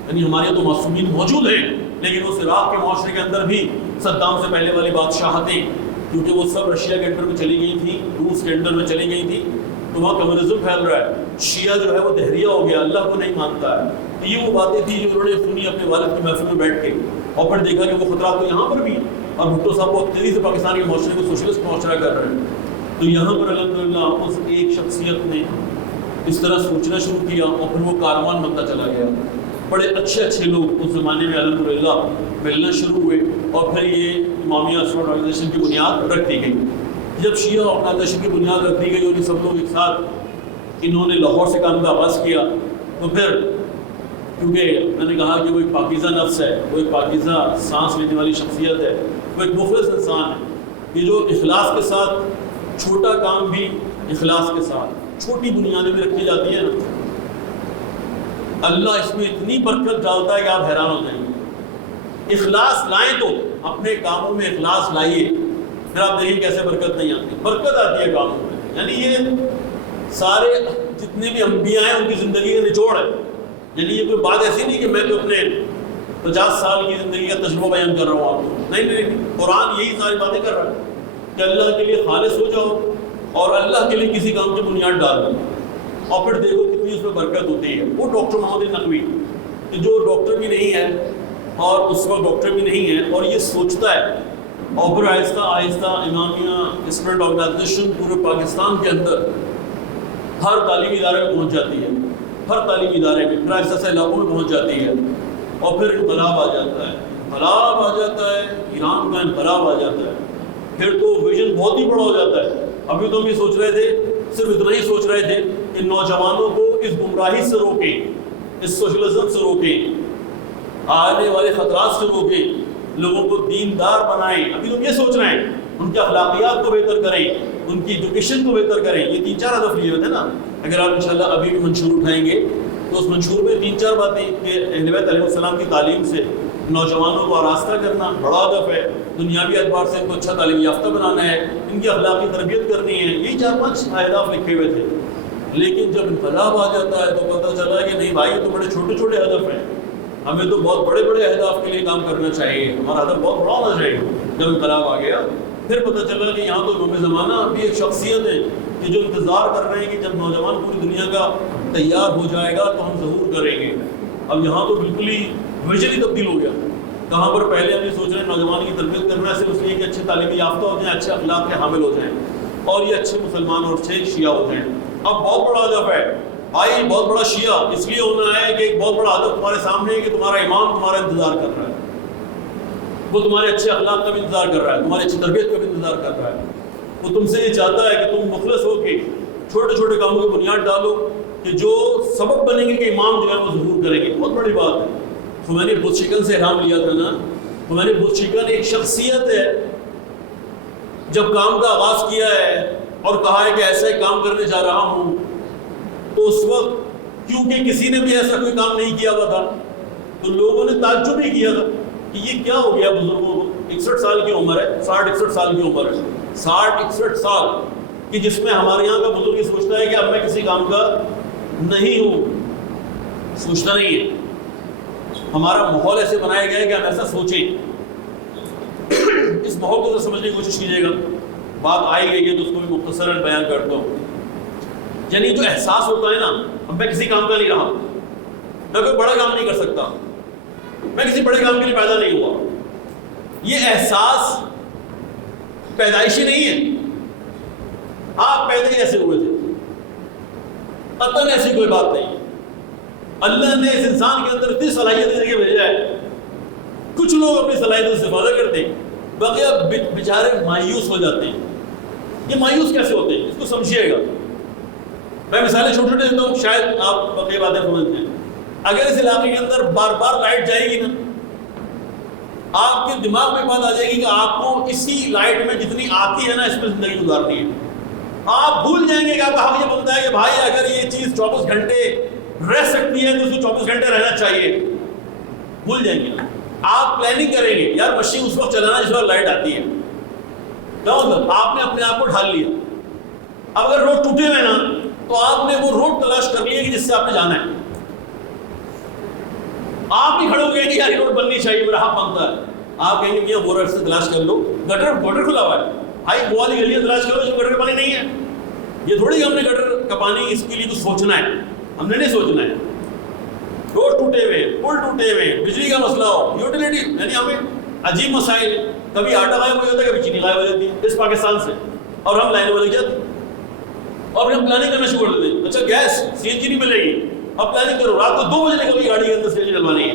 یعنی ہمارے یہاں تو معصومین موجود ہیں. لیکن اس عراق کے معاشرے کے اندر بھی صدام سے پہلے والی بادشاہتیں, کیونکہ وہ سب رشیا کے انڈر میں چلی گئی تھی, روس کے انڈر میں چلی گئی تھی, تو وہاں کمیونزم پھیل رہا ہے. شیعہ جو ہے وہ دہریہ ہو گیا, اللہ کو نہیں مانتا ہے. تو یہ وہ باتیں تھیں جو انہوں نے سنی اپنے والد کی محفل میں بیٹھ کے, اور پھر دیکھا کہ وہ خطرات تو یہاں پر بھی, اور بھٹو صاحب بہت تیزی سے پاکستان کے معاشرے کو سوشلسٹ معاشرہ کر رہے ہیں. تو یہاں پر الحمدللہ اس ایک شخصیت نے اس طرح سوچنا شروع کیا, اور پھر وہ کاروان بنتا چلا گیا. بڑے اچھے اچھے لوگ اس زمانے میں الحمدللہ ملنا شروع ہوئے، اور پھر یہ امامیہ اسٹوڈنٹ آرگنائزیشن کی بنیاد رکھ دی گئی۔ جب شیعہ آرگنائزیشن کی بنیاد رکھ دی گئی اور یہ سب لوگ ایک ساتھ انہوں نے لاہور سے کام کا آغاز کیا، تو پھر کیونکہ میں نے کہا کہ وہ ایک پاکیزہ نفس ہے، وہ ایک پاکیزہ سانس لینے والی شخصیت ہے، وہ ایک مخلص انسان ہے، یہ جو اخلاص کے ساتھ چھوٹا کام بھی اخلاص کے ساتھ چھوٹی بنیادیں بھی رکھی جاتی ہیں نا، اللہ اس میں اتنی برکت ڈالتا ہے کہ آپ حیران ہو جائیں گے۔ اخلاص لائیں تو اپنے کاموں میں اخلاص لائیے، پھر آپ دیکھیں کیسے برکت نہیں آتی، برکت آتی ہے کاموں میں۔ یعنی یہ سارے جتنے بھی انبیاء ہیں ان کی زندگی کا نچوڑ ہے، یعنی یہ کوئی بات ایسی نہیں کہ میں تو اپنے 50 سال کی زندگی کا تجربہ بیان کر رہا ہوں آپ کو، نہیں، قرآن یہی ساری باتیں کر رہا ہے کہ اللہ کے لیے خالص ہو جاؤ اور اللہ کے لیے کسی کام کی بنیاد ڈال دو، اور پھر دیکھو کتنی اس میں برکت ہوتی ہے۔ وہ ڈاکٹر محمد نقوی کہ جو ڈاکٹر بھی نہیں ہے اور اس وقت ڈاکٹر بھی نہیں ہے، اور یہ سوچتا ہے، اور پھر آہستہ آہستہ امامیہ اسٹوڈنٹ آرگنائزیشن پورے پاکستان کے اندر ہر تعلیمی ادارے میں پہنچ جاتی ہے، ہر تعلیمی ادارے میں، پھر ایسے ایسے علاقوں میں پہنچ جاتی ہے، اور پھر انقلاب آ جاتا ہے، انقلاب آ جاتا ہے، ایران کا انقلاب آ جاتا ہے، پھر تو ویژن بہت ہی بڑا ہو جاتا ہے۔ ابھی تو ہم یہ سوچ رہے تھے، صرف اتنا ہی سوچ رہے تھے کہ نوجوانوں کو اس گمراہی سے روکیں، اس سوشلزم سے روکیں، آنے والے خطرات سے روکیں، لوگوں کو دیندار بنائیں۔ ابھی تو ہم یہ سوچ رہے ہیں ان کے اخلاقیات کو بہتر کریں، ان کی ایجوکیشن کو بہتر کریں۔ یہ 3-4 ہدف لیے ہوتے ہیں نا، اگر آپ انشاءاللہ ابھی بھی منشور اٹھائیں گے تو اس منشور میں 3-4 باتیں کہ اہل بیت علیہ السلام کی تعلیم سے نوجوانوں کو آراستہ کرنا بڑا ہدف ہے، دنیاوی اعتبار سے ان کو اچھا تعلیم یافتہ بنانا ہے، ان کی اخلاقی تربیت کرنی ہے، یہی 4-5 اہداف لکھے ہوئے تھے۔ لیکن جب انقلاب آ جاتا ہے تو پتہ چلا کہ نہیں بھائی، یہ تو بڑے چھوٹے چھوٹے ہدف ہیں، ہمیں تو بہت بڑے بڑے اہداف کے لیے کام کرنا چاہیے، ہمارا ہدف بہت بڑا ہونا چاہیے۔ جب انقلاب آ گیا پھر پتہ چلا کہ یہاں تو امام زمانہ بھی ایک شخصیت ہے کہ جو انتظار کر رہے ہیں کہ جب نوجوان پوری دنیا کا تیار ہو جائے گا تو ہم ظہور کریں گے۔ اب یہاں تو بالکل ہی ویژن ہی تبدیل ہو گیا، کہاں پر پہلے ہم یہ سوچ رہے ہیں نوجوان کی تربیت کرنا ہے صرف اس لیے کہ اچھے تعلیمی یافتہ ہو جائیں، اچھے اخلاق کے حامل ہو جائیں اور یہ اچھے مسلمان اور اچھے شیعہ ہو جائیں۔ اب بہت بڑا ہدف ہے بھائی، بہت بڑا شیعہ اس لیے ہونا ہے کہ ایک بہت بڑا ہدف تمہارے سامنے ہے کہ تمہارا امام تمہارا انتظار کر رہا ہے، وہ تمہارے اچھے اخلاق کا بھی انتظار کر رہا ہے، تمہاری اچھی تربیت کا بھی انتظار کر رہا ہے، وہ تم سے یہ چاہتا ہے کہ تم مخلص ہو کے چھوٹے چھوٹے کاموں کی بنیاد ڈالو کہ جو سبب بنیں گے کہ امام جو ہے وہ ظہور کریں گے۔ بہت بڑی بات ہے۔ خمینی بتشیکن سے الہام لیا تھا نا، خمینی بتشیکن ایک شخصیت ہے، جب کام کا آغاز کیا ہے اور کہا ہے کہ ایسا ہی کام کرنے جا رہا ہوں، تو اس وقت کیونکہ کسی نے بھی ایسا کوئی کام نہیں کیا ہوا تھا تو لوگوں نے تعجب ہی کیا تھا کہ یہ کیا ہو گیا بزرگوں کو۔ 61 سال کی عمر ہے، 60-61 سال کی عمر ہے، 60-61 سال کہ جس میں ہمارے یہاں کا بزرگ یہ سوچتا ہے کہ اب میں کسی کام کا نہیں ہوں، سوچتا نہیں ہے۔ ہمارا ماحول ایسے بنایا گیا ہے کہ ہم ایسا سوچیں۔ اس ماحول کو سمجھنے کی کوشش کیجیے گا، بات آئی گئی ہے تو اس کو بھی مختصراً بیان کرتا ہوں۔ یعنی جو احساس ہوتا ہے نا، اب میں کسی کام کا نہیں رہا، میں کوئی بڑا کام نہیں کر سکتا، میں کسی بڑے کام کے لیے پیدا نہیں ہوا، یہ احساس پیدائشی نہیں ہے۔ آپ پیدا ہی ایسے ہوئے تھے، قطعاً ایسی کوئی بات نہیں۔ اللہ نے اس انسان کے اندر اتنی صلاحیت دے کے بھیجا ہے، کچھ لوگ اپنی صلاحیت سے استفادہ کرتے ہیں، بقیہ بیچارے مایوس ہو جاتے ہیں۔ یہ مایوس کیسے ہوتے ہیں اس کو سمجھیے گا۔ میں مثالیں چھوٹے چھوٹے دیتا ہوں، شاید آپ بقیہ باتیں سمجھتے ہیں۔ اگر اس علاقے کے اندر بار بار لائٹ جائے گی نا، آپ کے دماغ میں بات آ جائے گی کہ آپ کو اسی لائٹ میں جتنی آتی ہے نا اس میں زندگی گزارنی ہے۔ آپ بھول جائیں گے کہ آپ کا حق یہ بنتا ہے کہ بھائی اگر یہ چیز 24 گھنٹے رہ سکتی ہے تو اس کو 24 گھنٹے رہنا چاہیے، بھول جائیں گے نا۔ آپ پلاننگ کریں گے، یار مشین اس وقت چلانا جس وقت لائٹ آتی ہے، کیا مطلب آپ نے اپنے آپ کو ڈھال لیا۔ اب اگر روڈ ٹوٹے ہوئے نا تو آپ نے وہ روڈ تلاش کر لی ہے کہ جس سے آپ نے جانا ہے۔ آپ نہیں کھڑے ہو گئے کہ یار روڈ بننی چاہیے، میرا حق بنتا ہے۔ آپ کہیں گے کہ وہ روڈ سے تلاش کر لو، گٹر کھلا ہوا ہے بھائی، وہ والی گلیاں تلاش کرو جو گٹر کا پانی نہیں ہے۔ یہ تھوڑی ہم نے گٹر کا پانی اس کے لیے تو سوچنا ہے، ہم نے نہیں سوچنا ہے۔ روڈ ٹوٹے ہوئے، پل ٹوٹے ہوئے، بجلی کا مسئلہ ہو، یوٹیلیٹی، یعنی ہمیں عجیب مسائل، کبھی آٹا غائب ہو جاتا ہے، کبھی چینی غائب ہو جاتی ہے اس پاکستان سے، اور ہم لائنوں میں لگ جاتے ہیں اور پھر ہم پلاننگ کرنا شروع کر دیتے ہیں۔ اچھا گیس CNG نہیں ملے گی، اب پلاننگ کرو، رات کو 2 بجے نکل کے گاڑی کے اندر سے ڈلوانی ہے.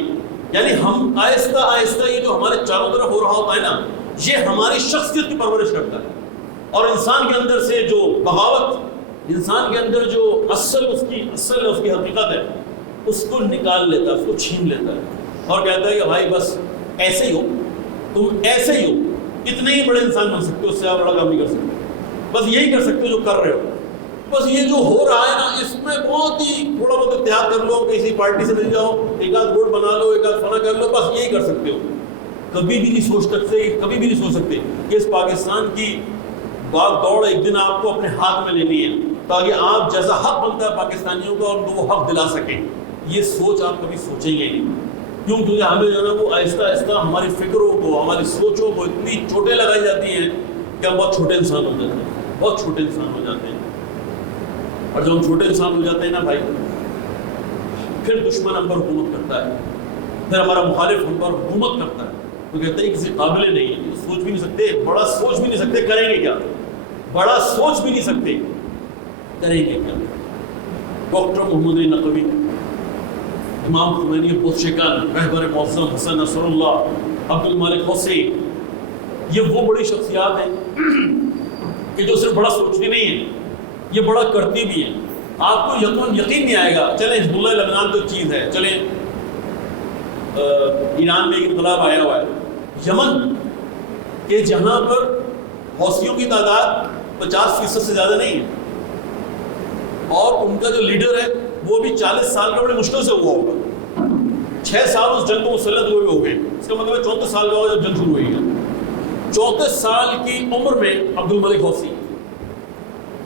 یعنی ہم آہستہ آہستہ یہ جو ہمارے چاروں طرف ہو رہا ہوتا ہے نا، یہ ہماری شخصیت کی پرورش کرتا ہے. اور انسان کے اندر سے جو بغاوت، انسان کے اندر جو اصل اس کی حقیقت ہے، اس کو نکال لیتا ہے، اس کو چھین لیتا ہے اور کہتا ہے کہ بھائی بس ایسے ہی ہو، تم ایسے ہی ہو، اتنے ہی بڑے انسان بن سکتے ہو، اس سے آپ بڑا کام نہیں کر سکتے، بس یہی کر سکتے ہو جو کر رہے ہو. بس یہ جو ہو رہا ہے نا، اس میں بہت ہی تھوڑا بہت اتحاد کر لو، کسی پارٹی سے مل جاؤ، ایک آدھ ووٹ بنا لو، ایک آدھ فنا کر لو، بس یہی کر سکتے ہو. کبھی بھی نہیں سوچ سکتے کہ اس پاکستان کی باغ دوڑ ایک دن آپ کو اپنے ہاتھ میں لینی ہے تاکہ آپ جیسا حق بنتا ہے پاکستانیوں کا ان کو وہ حق دلا سکیں. یہ سوچ آپ کبھی سوچیں گے نہیں. کیوں؟ کیونکہ ہمیں جو ہے نا وہ آہستہ آہستہ ہماری فکروں کو، ہماری سوچوں کو اتنی چوٹیں لگائی جاتی ہیں کہ ہم بہت چھوٹے انسان ہو جاتے ہیں، بہت چھوٹے انسان ہو جاتے ہیں. اور جب ہم چھوٹے انسان ہو جاتے ہیں نا بھائی، پھر دشمن ہم پر حکومت کرتا ہے، پھر ہمارا مخالف ہم پر حکومت کرتا ہے. وہ کہتے ہیں کسی قابل نہیں ہے، سوچ بھی نہیں سکتے، بڑا سوچ بھی نہیں سکتے، کریں گے کیا؟ بڑا سوچ بھی نہیں سکتے، کریں گے کیا؟ ڈاکٹر محمد علی نقوی، امام خمینی پوشکن، رہبر معظم حسن نصر اللہ، عبد المالک حسین، یہ وہ بڑی شخصیات ہیں کہ جو صرف بڑا سوچتی نہیں ہے، یہ بڑا کرتی بھی ہے. آپ کو یقین نہیں آئے گا. چلیں حزب اللہ لبنان تو چیز ہے، چلیں ایران میں ایک انقلاب آیا ہوا ہے، یمن کہ جہاں پر حوثیوں کی تعداد 50% سے زیادہ نہیں ہے، اور ان کا جو لیڈر ہے وہ بھی 40 سال کا بڑی مشکل سے ہوا ہوگا. 6 سال اس جنگ کو مسلط ہوئے ہو گئے، اس کا مطلب ہے 34 سال کا ہوگا جب جنگ شروع ہوئی ہے. 34 سال کی عمر میں عبد الملک حوثی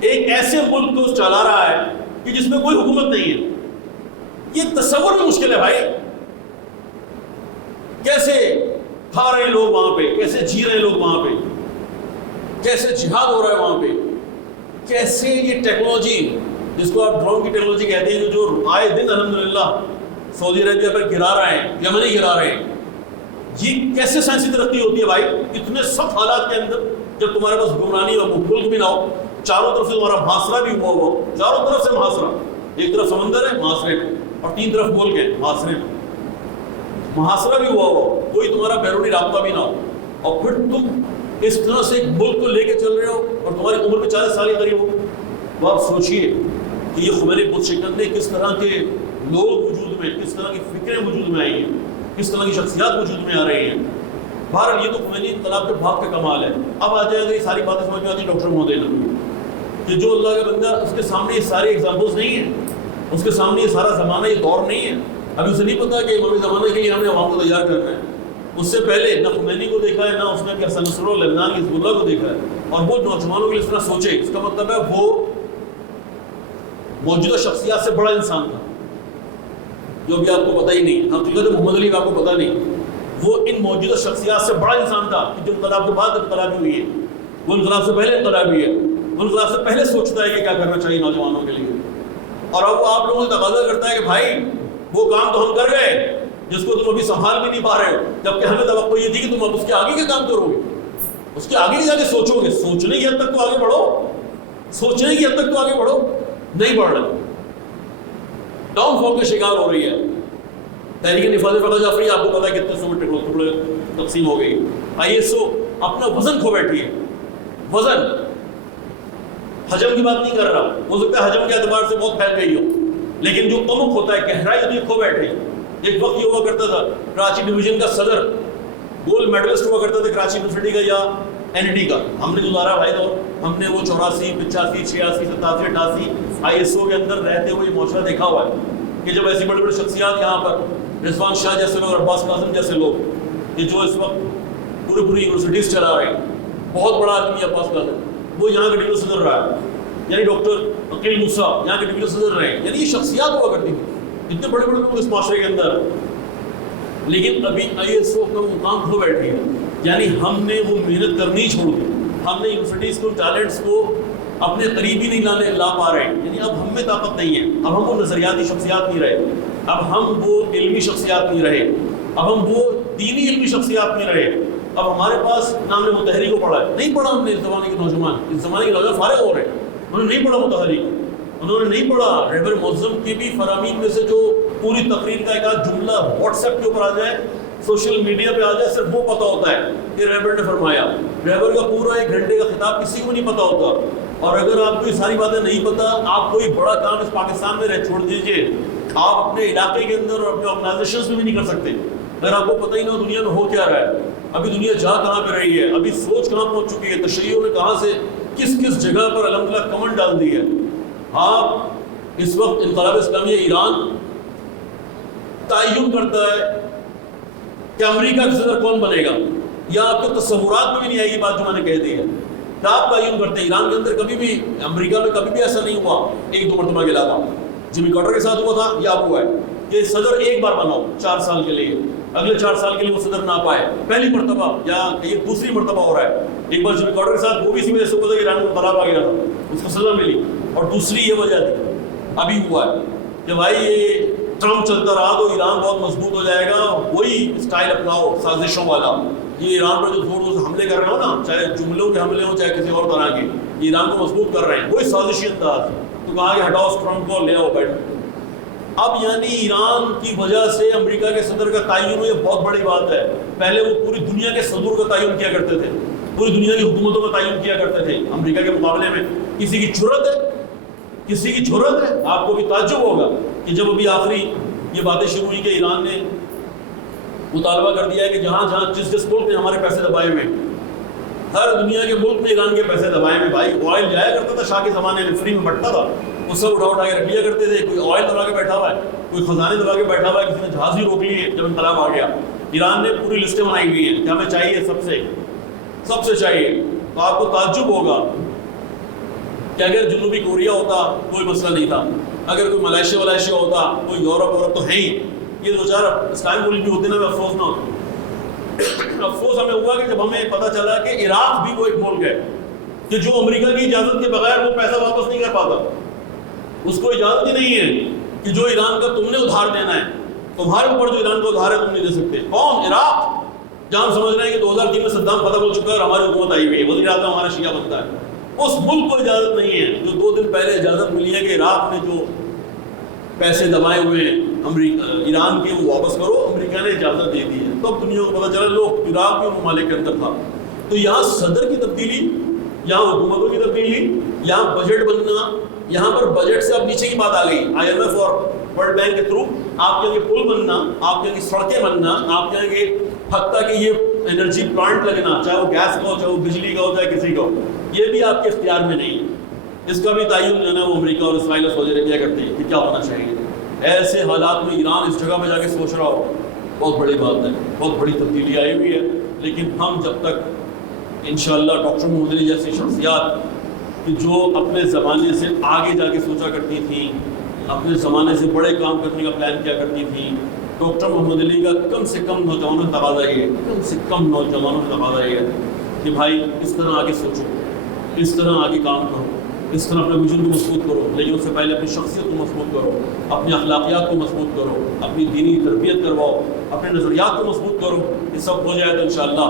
ایک ایسے ملک کو چلا رہا ہے کہ جس میں کوئی حکومت نہیں ہے. یہ تصور بھی مشکل ہے بھائی. کیسے کھا رہے ہیں لوگ وہاں پہ، کیسے جی رہے ہیں لوگ وہاں پہ، کیسے جہاد ہو رہا ہے وہاں پہ، کیسے یہ ٹیکنالوجی جس کو آپ ڈرون کی ٹیکنالوجی کہتے ہیں جو آئے دن الحمدللہ سعودی عربیہ پر گرا رہے ہیں، یمن ہی گرا رہے ہیں. یہ کیسے سائنسی ترقی ہوتی ہے بھائی اتنے سخت حالات کے اندر، جب تمہارے پاس حکمرانی اور ملک بھی نہ ہو، چاروں طرف سے تمہارا محاصرہ بھی ہوا ہو، چاروں طرف سے محاصرہ، ایک طرف سمندر ہے محاصرے میں، اور 3 طرف ملک ہے محاصرے میں، محاصرہ بھی ہوا ہو، کوئی تمہارا بیرونی رابطہ بھی نہ ہو، اور پھر تم اس طرح سے ایک ملک کو لے کے چل رہے ہو اور تمہاری عمر میں 40 سال کے قریب ہو. تو آپ سوچئے کہ یہ خمینی پوشکن نے کس طرح کے لوگ وجود میں، کس طرح کی فکریں وجود میں آئی ہیں، کس طرح کی شخصیات وجود میں آ رہی ہیں. بہرحال یہ تو خمینی انقلاب کے بھاگ کا کمال ہے. اب آ جائے گا یہ ساری باتیں سمجھ میں آتی ہیں ڈاکٹر محمد علی کہ جو اللہ کا بندہ، اس کے سامنے یہ سارے ایگزامپلس نہیں ہیں، اس کے سامنے یہ سارا زمانہ، یہ دور نہیں ہے. ابھی اسے نہیں پتا کہ امامی زمانے کے لیے ہم نے عوام کو تیار کرنا ہے. اس سے پہلے نہ خمینی کو دیکھا ہے، نہ اس نے حسن نصر اللہ لبنان کی حزب اللہ کو دیکھا ہے، اور وہ نوجوانوں کے لیے اس طرح سوچے. اس کا مطلب ہے وہ موجودہ شخصیات سے بڑا انسان تھا جو بھی آپ کو پتہ ہی نہیں. حقیقت محمد علی کا آپ کو پتہ نہیں، وہ ان موجودہ شخصیات سے بڑا انسان تھا کہ جو انقلاب کے بعد انقلابی ہوئی ہے، وہ انقلاب سے پہلے انقلابی ہے، وہ انقلاب سے پہلے سوچتا ہے کہ کیا کرنا چاہیے نوجوانوں کے لیے. اور اب وہ آپ لوگوں سے تقاضا کرتا ہے کہ بھائی وہ کام تو ہم کر گئے جس کو تم ابھی سنبھال بھی نہیں پا رہے ہو، جبکہ ہمیں توقع یہ تھی کہ تم اب اس کے آگے کے کام کرو گے، اس کے آگے جا کے سوچو گے. سوچنے کی حد تک تو آگے بڑھو، سوچنے کی حد تک تو آگے بڑھو، نہیں بڑھ رہے، ڈاؤن فال کا شکار ہو رہی ہے. تحریک نفاذ فقہ جعفری آپ کو پتا ہے کتنے صوبے ٹکڑے تقسیم ہو گئی. ISO اپنا وزن کھو بیٹھی ہے. وزن، حجم کی بات نہیں کر رہا، ہو سکتا ہے حجم کے اعتبار سے بہت پھیل گئی ہو، لیکن جو عمق ہوتا ہے، گہرائی ہوتی ہے، کھو بیٹھے. ایک وقت یہ ہوا کرتا تھا کراچی ڈویژن کا صدر گولڈ میڈلسٹ ہوا کرتا تھا کراچی یونیورسٹی کا یا NIT کا. ہم نے گزارا بھائی دور، ہم نے وہ 84 85 86 87 88 ISO کے اندر رہتے ہوئے معاشرہ دیکھا ہوا ہے کہ جب ایسی بڑی بڑی شخصیات یہاں پر رضوان شاہ جیسے لوگ، عباس قاسم جیسے لوگ، یہ جو اس وقت پوری یونیورسٹیز چلا رہے ہیں، بہت بڑا آدمی ہے عباس قاسم، وہ یہاں کا ڈپٹی صدر رہا ہے. یعنی ڈاکٹر عقیل موسیٰ یہاں کے ڈپٹی صدر رہے ہیں. یعنی یہ شخصیات ہوا کرتی تھی، اتنے بڑے بڑے لوگ اس معاشرے کے اندر. لیکن ابھی ISO کا مقام کھو بیٹھی ہے. یعنی ہم نے وہ محنت کرنی چھوڑ دی، ہم نے یونیورسٹیز کو، ٹیلنٹس کو اپنے قریب ہی نہیں لا پا رہے. یعنی اب ہم میں طاقت نہیں ہے، اب ہم وہ نظریاتی شخصیات نہیں رہے، اب ہم وہ علمی شخصیات نہیں رہے، اب ہم وہ دینی علمی شخصیات نہیں رہے. اب ہمارے پاس نام نے متحری کو پڑھا ہے، نہیں پڑھا ہم نے. اس زمانے کے نوجوان، اس زمانے کے نوجوان فارغ ہو رہے ہیں، انہوں نے نہیں پڑھا متحری کو. انہوں نے نہیں پڑھا رہبر معظم کے بھی فرامین میں سے جو پوری تقریر کا ایک آدھ جملہ واٹس ایپ کے اوپر آ جائے, سوشل میڈیا پہ آ جائے, صرف وہ پتا ہوتا ہے کہ رہبر نے فرمایا. رہبر کا پورا 1 گھنٹے کا خطاب کسی کو نہیں پتا ہوتا. اور اگر آپ کو یہ ساری باتیں نہیں پتا, آپ کوئی بڑا کام اس پاکستان میں چھوڑ دیجئے, آپ اپنے علاقے کے اندر اور اپنے آرگنائزیشنز میں بھی نہیں کر سکتے اگر آپ کو پتہ ہی نہ ہو دنیا میں ہو کیا رہا ہے, ابھی دنیا جا کہاں پہ رہی ہے, ابھی سوچ کہاں پہنچ چکی ہے, تشیعوں نے کہاں سے کس کس جگہ پر الحمدللہ کمنڈ ڈال دی ہے. آپ اس وقت انقلاب اسلامیہ ایران تعین کرتا ہے کہ امریکہ کا صدر کون بنے گا, یا آپ کے تصورات میں بھی نہیں آئے گی بات جو میں نے کہہ دی ہے. کیا آپ تعین کرتے ہیں؟ ایران کے اندر کبھی بھی, امریکہ میں کبھی بھی ایسا نہیں ہوا 1-2 مرتبہ کے علاوہ. جمی کارٹر کے ساتھ ہوا تھا یا اب ہوا ہے کہ صدر ایک بار بناؤ 4 سال کے لیے, اگلے 4 سال کے لیے وہ صدر نہ پائے, پہلی مرتبہ یا یہ دوسری مرتبہ ہو رہا ہے. ایک بار جمی کارٹر کے ساتھ وہ بھی اسی وجہ سے ہوا تھا کہ ایران کو خراب آ گیا تھا, اس کو سزا ملی, اور دوسری یہ وجہ تھی ابھی ہوا ہے کہ بھائی یہ ٹرمپ چلتا رہا تو ایران بہت مضبوط ہو جائے گا, وہی اسٹائل اپناؤ سازشوں والا. یہ ایران پر جو زور زور سے حملے کر رہے ہو نا, چاہے جملوں کے حملے ہوں چاہے کسی اور طرح کے, ایران کو مضبوط کر رہے ہیں, وہی سازشی انداز. تو کہا کہ ہٹاؤ اس ٹرمپ کو, لے آؤ بیٹھ. اب یعنی ایران کی وجہ سے امریکہ کے صدر کا تعین ہو, یہ بہت بڑی بات ہے. پہلے وہ پوری دنیا کے صدور کا تعین کیا کرتے تھے, پوری دنیا کی حکومتوں کا تعین کیا کرتے تھے. امریکہ کے مقابلے میں کسی کی جرأت ہے, کسی کی جرأت ہے. آپ کو بھی تعجب ہوگا کہ جب ابھی آخری یہ باتیں شروع ہوئی کہ ایران نے مطالبہ کر دیا ہے کہ جہاں جہاں جس ملک نے ہمارے پیسے دبائے ہوئے, ہر دنیا کے ملک میں ایران کے پیسے دبائے ہوئے. بھائی آئل جایا کرتا تھا شاہ کے زمانے میں, فری میں بٹتا تھا, وہ سب اٹھا کے رکھ لیا کرتے تھے. کوئی آئل دبا کے بیٹھا ہوا ہے, کوئی خزانے دبا کے بیٹھا ہوا ہے, کسی نے جہاز ہی روک لیے جب انقلاب آ گیا. ایران نے پوری لسٹیں بنائی ہوئی ہیں کہ ہمیں چاہیے, سب سے چاہیے. تو آپ کو تعجب ہوگا کہ اگر جنوبی کوریا ہوتا کوئی مسئلہ نہیں تھا, اگر کوئی ملائیشیا ہوتا, کوئی یورپ تو ہے ہی. یہ 2-4 اسلام ملک بھی ہوتے نا, میں افسوس نہ ہوتا. افسوس ہمیں ہوا کہ جب ہمیں پتہ چلا کہ عراق بھی وہ ایک ملک ہے کہ جو امریکہ کی اجازت کے بغیر وہ پیسہ واپس نہیں کر پاتا. اس کو اجازت ہی نہیں ہے کہ جو ایران کا تم نے ادھار دینا ہے, تمہارے اوپر جو ایران کا ادھار ہے تم نہیں دے سکتے. کون؟ عراق. جہاں ہم سمجھ رہے ہیں کہ 2003 میں صدام فتح ہو چکا ہے اور ہماری حکومت آئی ہوئی ہے, وزیر اعظم ہمارا شیعہ بنتا ہے. اس ملک کو اجازت نہیں ہے جو 2 دن پہلے اجازت ملی ہے کہ عراق نے جو پیسے دبائے ہوئے ہیں ایران کے, وہ واپس کرو. امریکہ نے اجازت دے دی ہے. تو اب دنیا کو پتہ چلا لوگ عراق کے ممالک کے اندر تھا. تو یہاں صدر کی تبدیلی, یہاں حکومتوں کی تبدیلی, یہاں بجٹ بننا, یہاں پر بجٹ سے اب نیچے کی بات آ گئی. IMF اور ورلڈ بینک کے تھرو آپ کے پل بننا, آپ کے سڑکیں بننا, آپ کے حتیٰ کہ یہ انرجی پلانٹ لگنا, چاہے وہ گیس کا ہو, چاہے وہ بجلی کا ہو, چاہے کسی کا ہو, یہ بھی آپ کے اختیار میں نہیں. اس کا بھی تعین جو ہے نا وہ امریکہ اور اسرائیل اور سعودی عربیہ کرتے ہیں کہ کیا ہونا چاہیے. ایسے حالات میں ایران اس جگہ پہ جا کے سوچ رہا ہو, بہت بڑی بات ہے, بہت بڑی تبدیلی آئی ہوئی ہے. لیکن ہم جب تک انشاءاللہ ڈاکٹر محمد علی جیسی شخصیات کہ جو اپنے زمانے سے آگے جا کے سوچا کرتی تھیں, اپنے زمانے سے بڑے کام کرنے کا پلان کیا کرتی تھیں, ڈاکٹر محمد علی کا کم سے کم نوجوانوں کا تقاضا یہ ہے, کم سے کم نوجوانوں کا تقاضا یہ ہے کہ بھائی اس طرح آگے سوچو, اس طرح آگے کام کرو, اس طرح اپنے ویژن کو مضبوط کرو. لیکن اس سے پہلے اپنی شخصیت کو مضبوط کرو, اپنی اخلاقیات کو مضبوط کرو, اپنی دینی تربیت کرواؤ, اپنے نظریات کو مضبوط کرو. یہ سب ہو جائے تو انشاءاللہ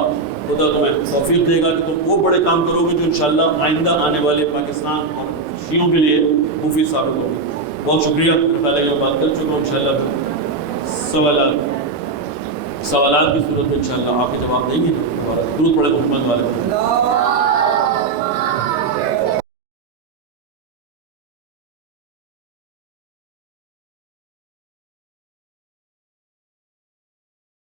خدا تمہیں توفیق دے گا کہ تم وہ بڑے کام کرو گے جو انشاءاللہ آئندہ آنے والے پاکستان اور شیعوں کے لیے مفید ثابت ہوگی. بہت شکریہ. پہلے میں بات کر چکا ہوں. انشاءاللہ سوالات کی صورت میں انشاءاللہ آپ کے جواب دیں گے. درود پڑھے محمد والے.